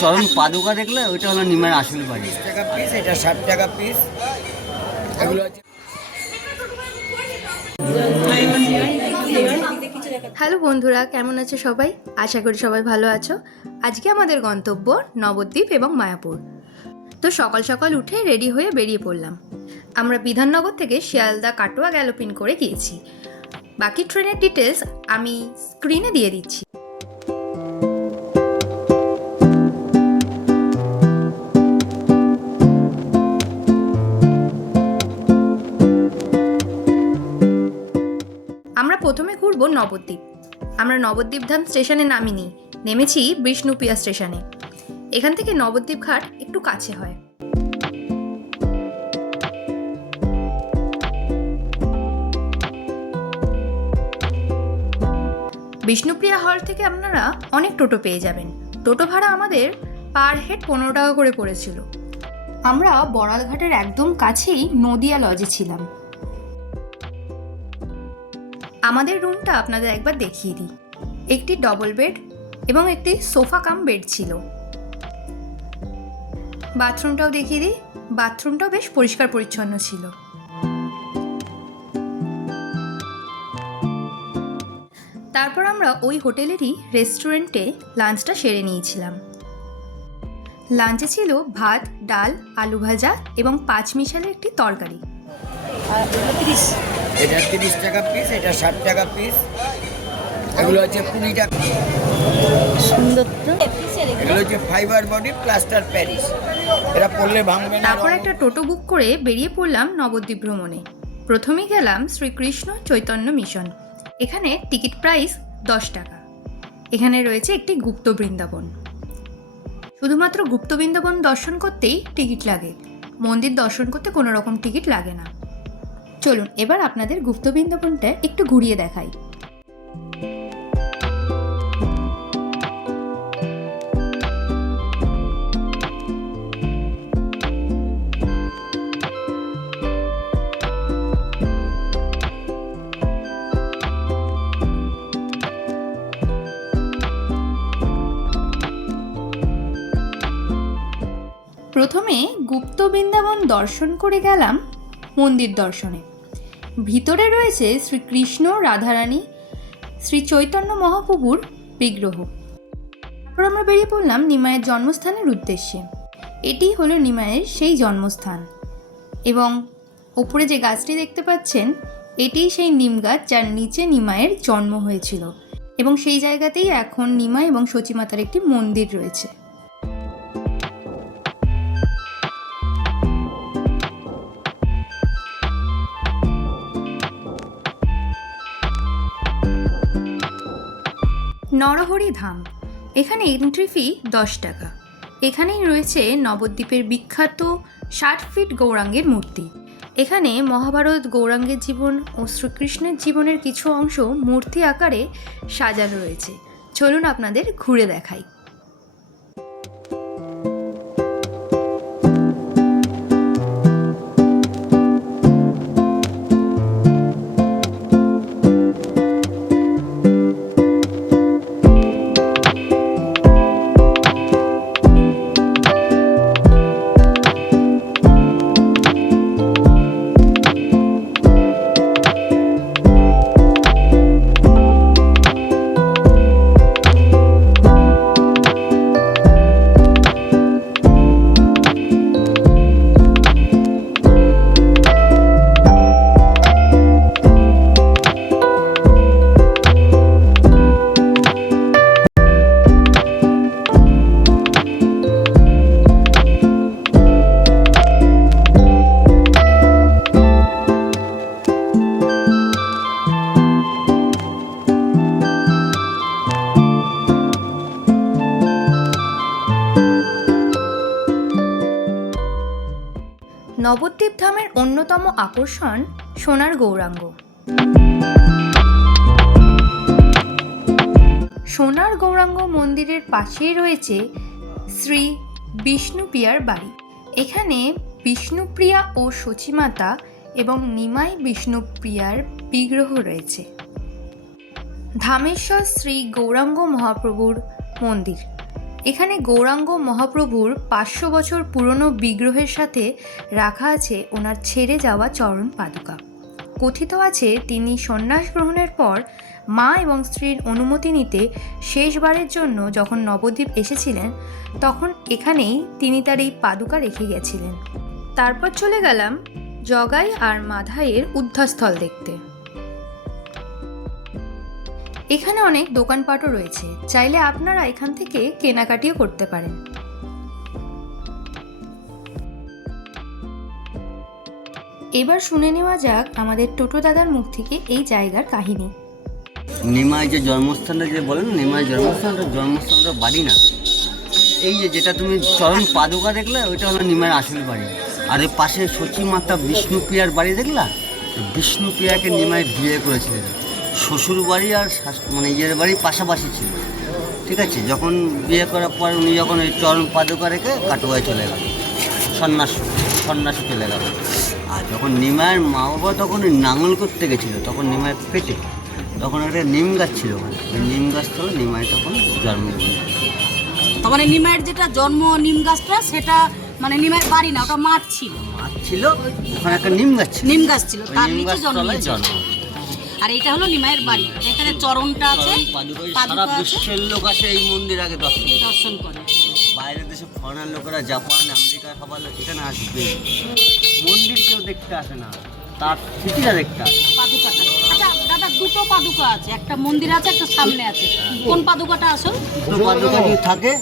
চরণ পাদুকা দেখলে ওইটা হলো নিমের আসল বাড়ি। 30 টাকা পিস, এটা 60 টাকা পিস। এগুলো আছে। হ্যালো বন্ধুরা, কেমন আছো সবাই? আশা করি সবাই ভালো আছো। আজকে আমাদের গন্তব্য নবদ্বীপ এবং মায়াপুর। তো সকাল সকাল উঠে রেডি হয়ে বেরিয়ে পড়লাম। আমরা বিধাননগর থেকে শিয়ালদা কাটোয়া গ্যালোপিন করে গিয়েছি। বাকি ট্রেনের ডিটেলস আমি স্ক্রিনে দিয়ে দিচ্ছি। আমরা প্রথমে ঘুরবো নবদ্বীপ। আমরা নবদ্বীপ ধাম স্টেশনে নামিনি, নেমেছি বিষ্ণুপ্রিয়া স্টেশনে। এখান থেকে নবদ্বীপ ঘাট একটু কাছে হয়। বিষ্ণুপ্রিয়া হল থেকে আপনারা অনেক টোটো পেয়ে যাবেন। টোটো ভাড়া আমাদের পার হেড 15 টাকা করে পড়েছিল। আমরা বড়ালঘাটের একদম কাছেই নদিয়া লজে ছিলাম। আমাদের রুমটা আপনাদের একবার দেখিয়ে দিই। একটি ডবল বেড এবং একটি সোফা কাম বেড ছিল। বাথরুমটাও দেখিয়ে দিই। বাথরুমটাও বেশ পরিষ্কার পরিচ্ছন্ন ছিল। তারপর আমরা ওই হোটেলেরই রেস্টুরেন্টে লাঞ্চটা সেরে নিয়েছিলাম। লাঞ্চে ছিল ভাত, ডাল, আলু ভাজা এবং 5 মিশালের একটি তরকারি। এটা 30 টাকা পিস, এটা 60 টাকা পিস। এগুলো হচ্ছে 20 টাকা। সুন্দর তো। এগুলো হচ্ছে ফাইবার বডি প্লাস্টার প্যারিস। এটা পরলে ভাঙবে না। তারপর একটা টোটো বুক করে বেরিয়ে পড়লাম নবদ্বীপ ভ্রমণে। প্রথমেই গেলাম শ্রীকৃষ্ণ চৈতন্য মিশন। এখানে টিকিট প্রাইস 10 টাকা। এখানে রয়েছে একটি গুপ্ত বৃন্দাবন। শুধুমাত্র গুপ্ত বৃন্দাবন দর্শন করতেই টিকিট লাগে, মন্দির দর্শন করতে কোনো রকম টিকিট লাগে না। চলুন এবার আপনাদের গুপ্ত বৃন্দাবনটা একটু ঘুরিয়ে দেখাই। প্রথমে গুপ্ত বৃন্দাবন দর্শন করে গেলাম মন্দির দর্শনে। ভিতরে রয়েছে শ্রীকৃষ্ণ, রাধারানী, শ্রী চৈতন্য মহাপ্রভুর বিগ্রহ। তারপর আমরা বেরিয়ে পড়লাম নিমাইয়ের জন্মস্থানের উদ্দেশ্যে। এটি হলো নিমাইয়ের সেই জন্মস্থান এবং ওপরে যে গাছটি দেখতে পাচ্ছেন এটিই সেই নিম গাছ যার নিচে নিমাইয়ের জন্ম হয়েছিল এবং সেই জায়গাতেই এখন নিমাই এবং সচিমাতার একটি মন্দির রয়েছে। নরহরি ধাম, এখানে এন্ট্রি ফি 10 টাকা। এখানেই রয়েছে নবদ্বীপের বিখ্যাত 60 ফিট গৌরাঙ্গের মূর্তি। এখানে মহাভারত, গৌরাঙ্গের জীবন ও শ্রীকৃষ্ণের জীবনের কিছু অংশ মূর্তি আকারে সাজানো রয়েছে। চলুন আপনাদের ঘুরে দেখাই। নবদ্বীপ ধামের অন্যতম আকর্ষণ সোনার গৌরাঙ্গ। সোনার গৌরাঙ্গ মন্দিরের পাশেই রয়েছে শ্রী বিষ্ণুপ্রিয়ার বাড়ি। এখানে বিষ্ণুপ্রিয়া ও সচিমাতা এবং নিমাই বিষ্ণুপ্রিয়ার বিগ্রহ রয়েছে। ধামেশ্বর শ্রী গৌরাঙ্গ মহাপ্রভুর মন্দির। এখানে গৌরাঙ্গ মহাপ্রভুর 500 বছর পুরনো বিগ্রহের সাথে রাখা আছে ওনার ছেড়ে যাওয়া চরণ পাদুকা। কথিত আছে তিনি সন্ন্যাস গ্রহণের পর মা এবং স্ত্রীর অনুমতি নিতে শেষবারের জন্য যখন নবদ্বীপ এসেছিলেন তখন এখানেই তিনি তার এই পাদুকা রেখে গেছিলেন। তারপর চলে গেলাম জগাই আর মাধাইয়ের উদ্ধারস্থল দেখতে। এখানে অনেক দোকানপাটও রয়েছে, চাইলে আপনারা এখান থেকে কেনাকাটিও করতে পারেন। এবার শুনে নেওয়া যাক আমাদের টোটো দাদার মুখ থেকে এই জায়গার কাহিনী। নিমাই যে জন্মস্থানটা যে বলেন না, নিমাই জন্মস্থানটা বাড়ি না, এই যে যেটা তুমি চরণ পাদুকা দেখলে ওইটা হলো নিমাইয়ের আসল বাড়ি। আর এর পাশে সচিমাতা বিষ্ণুপ্রিয়ার বাড়ি দেখলা, বিষ্ণুপ্রিয়াকে নিমাই বিয়ে করেছিলেন। শ্বশুর বাড়ি আর মানে ইয়ের বাড়ি পাশাপাশি ছিল, ঠিক আছে। যখন বিয়ে করার পর উনি যখন ওই চরণ পাদুকা রেখে কাটোয়ায় চলে গেল, সন্ন্যাসী চলে গেল। আর যখন নিমাইয়ের মা বাবা তখন ওই নাঙল করতে গেছিলো, তখন নিমাইয়ের পেটে তখন একটা নিম গাছ ছিল, ওই নিম গাছটা হলো নিমাই তখন জন্মগ্রহণ। তার মানে নিমাইয়ের যেটা জন্ম নিম গাছটা সেটা মানে নিমাইয়ের বাড়ি না, ওটা মাঠ ছিল। মাঠ ছিল, ওখানে একটা নিম গাছ ছিল, নিম গাছ ছিল, ওই তার নিম নিচে গাছতলায় জন্ম। জন্ম। আর এটা হলো নিমাইয়ের বাড়ি, এখানে চরণটা আছে, সারা পাদুকা আছে, বিশ্বের লোক আসে এই মন্দির আগে দর্শন করে। বাইরের দেশে ফরেনার লোকেরা, জাপান আমেরিকা সবার লোক এখানে আসবে, মন্দির কেউ দেখতে আসে না, তার স্মৃতিটা দেখতে আসে। পাদুকাটা আচ্ছা দাদা, দুটো পাদুকা আছে, একটা মন্দির আছে, একটা সামনে আছে। কোন পাদুকাটা আসল? দুটো পাদুকা যদি থাকে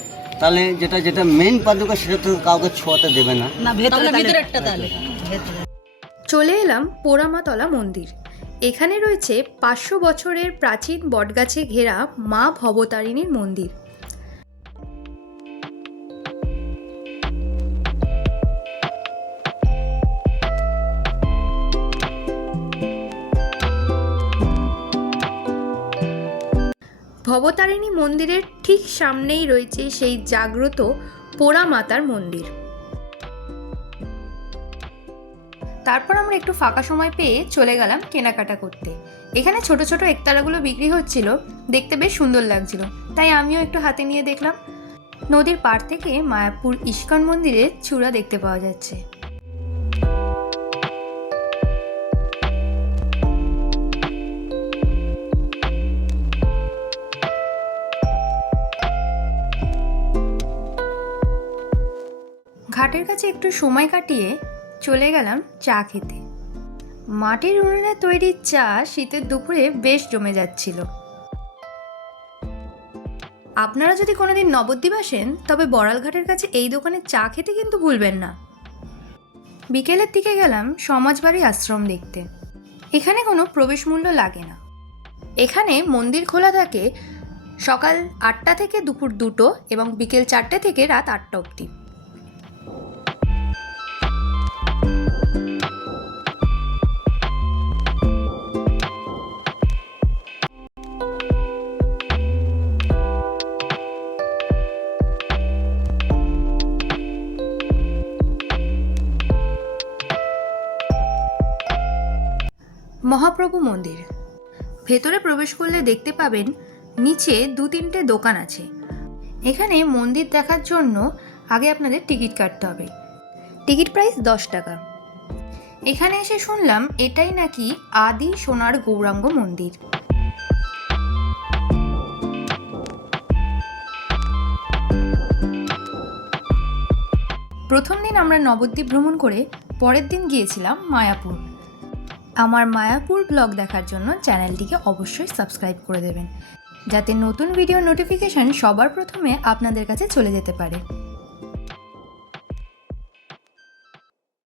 তাহলে যেটা মেইন পাদুকা সেটা তো কাউকে ছোঁয়াতে দেবে না। না ভেতরেরটা তাহলে। চলে এলাম পোড়ামাতলা মন্দির। এখানে রয়েছে 500 বছরের প্রাচীন বটগাছে ঘেরা মা ভবতারিণীর মন্দির। ভবতারিণী মন্দিরের ঠিক সামনেই রয়েছে সেই জাগ্রত পোড়া মাতার মন্দির। তারপর আমরা একটু ফাঁকা সময় পেয়ে চলে গেলাম কেনাকাটা করতে। এখানে ছোট ছোট একতলাগুলো বিক্রি হচ্ছিল, দেখতে বেশ সুন্দর লাগছিল, তাই আমিও একটু হাতে নিয়ে দেখলাম। নদীর পাড় থেকে মায়াপুর ইস্কন মন্দিরের চূড়া দেখতে পাওয়া যাচ্ছে। ঘাটের কাছে একটু সময় কাটিয়ে চলে গেলাম চা খেতে। মাটির উনুনে তৈরি চা শীতের দুপুরে বেশ জমে যাচ্ছিল। আপনারা যদি কোনোদিন নবদ্বীপ আসেন তবে বড়ালঘাটের কাছে এই দোকানে চা খেতে কিন্তু ভুলবেন না। বিকেলের দিকে গেলাম সমাজবাড়ি আশ্রম দেখতে। এখানে কোনো প্রবেশ মূল্য লাগে না। এখানে মন্দির খোলা থাকে সকাল 8টা থেকে দুপুর 2টো এবং বিকেল 4টে থেকে রাত 8টা অবধি। মহাপ্রভু মন্দির ভেতরে প্রবেশ করলে দেখতে পাবেন নিচে 2-3টে দোকান আছে। এখানে মন্দির দেখার জন্য আগে আপনাদের টিকিট কাটতে হবে। টিকিট প্রাইস 10 টাকা। এখানে এসে শুনলাম এটাই নাকি আদি সোনার গৌরাঙ্গ মন্দির। প্রথম দিন আমরা নবদ্বীপ ভ্রমণ করে পরের দিন গিয়েছিলাম মায়াপুর। আমার মায়াপুর ব্লগ দেখার জন্য চ্যানেলটিকে অবশ্যই সাবস্ক্রাইব করে দেবেন, যাতে নতুন ভিডিও নোটিফিকেশন সবার প্রথমে আপনাদের কাছে চলে যেতে পারে।